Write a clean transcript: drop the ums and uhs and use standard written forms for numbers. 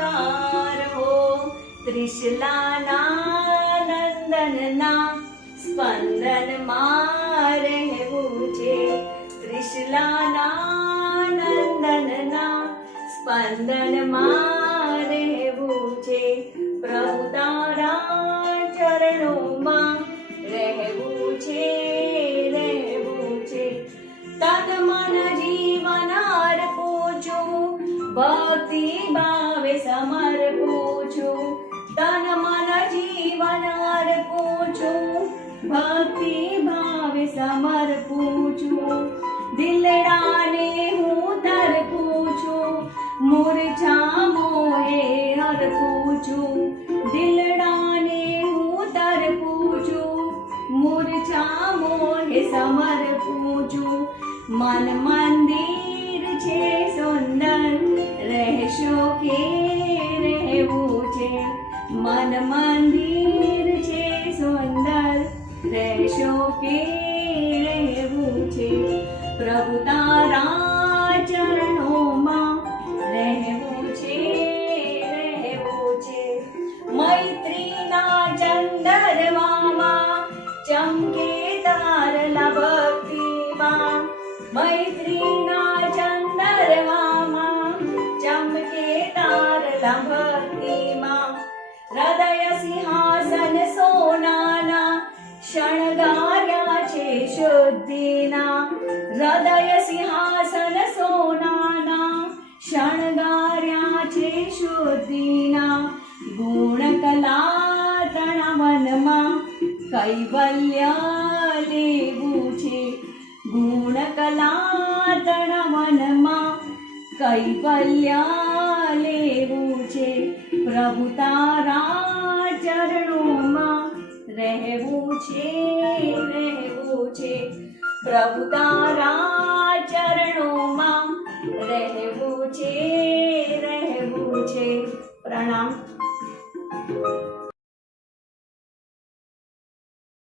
નમસ્કાર હો. ત્રિશલાના નંદનના સ્પંદનમાં રહેવું છે. ત્રિશલાના નંદનના સ્પંદનમાં રહેવું છે. પ્રભુ તારા ચરણોમાં રહેવું છે, રહેવું છે. તન મન જીવન અર્પું છું, ભક્તિ ભાવે સમર્પું છું. તન મન જીવન અર્પું છું, ભક્તિ ભાવે સમર્પું છું. દિલડાને હું તરપું છું, મૂર્છા મોહે અર્પું છું. દિલડાને હું તરપું છું, મૂર્છા મોહે સમર્પું છું. મન મંદિર છે સુંદર, રહેશો કે રહેવું છે. મન મંદિર છે સુંદર, રહેશો કે રહેવું છે. પ્રભુ તારા ચરણોમાં રહેવું છે, રહેવું છે. મૈત્રીના ચંદરવામાં ચમકે તારલા ભક્તિમાં. મૈત્રીના ચંદરવામાં ચમકે તારલા ભક્તિમાં. હૃદય સિંહાસન સોનાના શણગાર્યા છે શુદ્ધિના. હૃદય સિંહાસન સોનાના શણગાર્યા છે શુદ્ધિના. ગુણ કલા તણવનમાં કૈવલ્ય લેવું છે. ગુણ કલા તણવનમાં કૈવલ્ય લેવું છે. પ્રભુ તારા ચરણોમાં રહેવું છે, રહેવું છે. પ્રભુ તારા ચરણોમાં રહેવું છે, રહેવું છે. પ્રણામ.